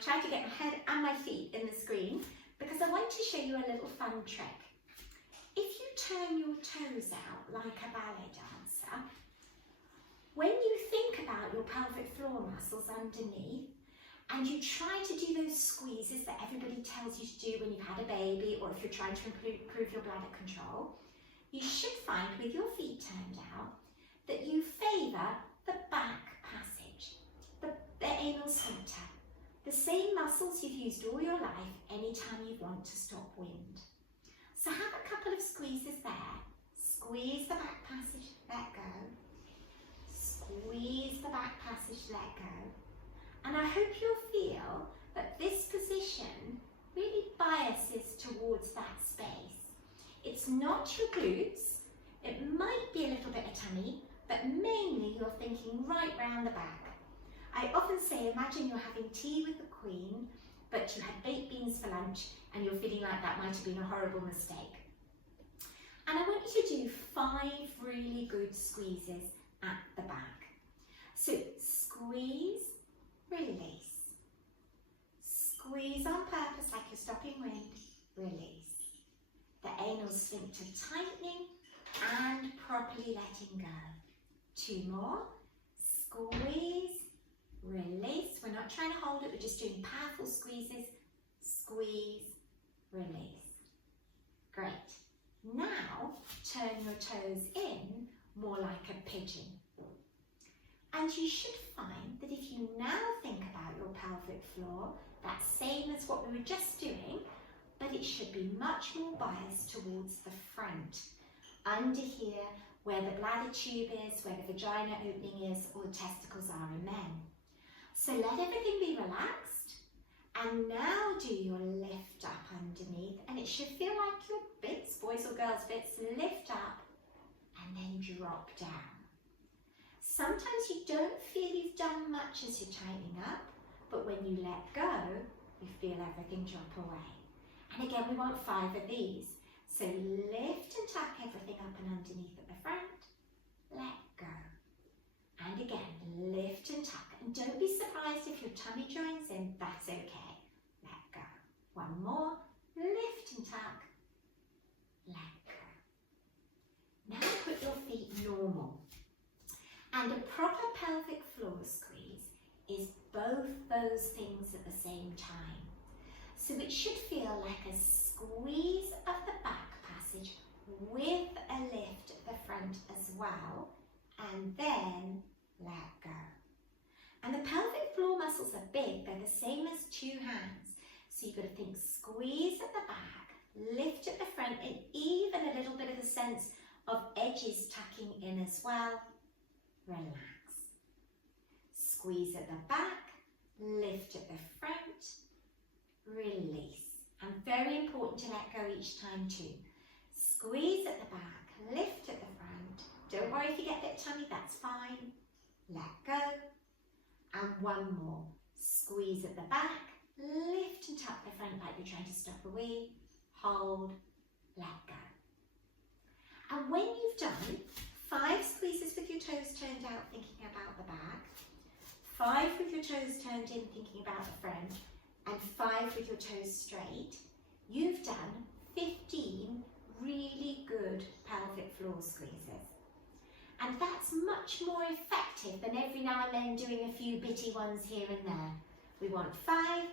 I've tried to get my head and my feet in the screen because I want to show you a little fun trick. If you turn your toes out like a ballet dancer, when you think about your pelvic floor muscles underneath and you try to do those squeezes that everybody tells you to do when you've had a baby or if you're trying to improve your bladder control, you should find with your feet turned out that you favour the back passage, the anal sphincter, the same muscles you've used all your life anytime you want to stop wind. So have a couple of squeezes there. Squeeze the back passage, let go. Squeeze the back passage, let go. And I hope you'll feel that this position really biases towards that space. It's not your glutes, it might be a little bit of tummy, but mainly you're thinking right round the back. I often say, imagine you're having tea with the Queen, but you had baked beans for lunch and you're feeling like that might have been a horrible mistake. And I want you to do 5 really good squeezes at the back. So squeeze, release. Squeeze on purpose like you're stopping wind, release. The anal sphincter tightening and properly letting go. 2 more. Squeeze, release. We're not trying to hold it, we're just doing powerful squeezes. Squeeze, release. Great. Now turn your toes in more like a pigeon. And you should find that if you now think about your pelvic floor, that's same as what we were just doing, but it should be much more biased towards the front. Under here, where the bladder tube is, where the vagina opening is, or the testicles are in men. So let everything be relaxed, and now do your lift up underneath, and it should feel like your bits, boys or girls bits, lift up and then drop down. Sometimes you don't feel you've done much as you're tightening up, but when you let go, you feel everything drop away. And again, we want 5 of these. So lift and tuck everything up and underneath at the front, let go. And again, lift and tuck. And don't be surprised if your tummy joins in, that's okay. Let go. 1 more, lift and tuck, let go. Now put your feet normal. And a proper pelvic floor squeeze is both those things at the same time. So it should feel like a squeeze of the back passage with a lift at the front as well, and then let go. And the pelvic floor muscles are big, they're the same as 2 hands. So you've got to think squeeze at the back, lift at the front, and even a little bit of a sense of edges tucking in as well. Relax. Squeeze at the back, lift at the front, release. And very important to let go each time too. Squeeze at the back, lift at the front. Don't worry if you get a bit tummy, that's fine. Let go. And 1 more. Squeeze at the back, lift and tuck the front like you're trying to stop a wee. Hold, let go. And when you've done 5 squeezes with your toes turned out, thinking about the back, 5 with your toes turned in, thinking about the front, and 5 with your toes straight, you've done 15 really good pelvic floor squeezes. And that's much more effective than every now and then doing a few bitty ones here and there. We want 5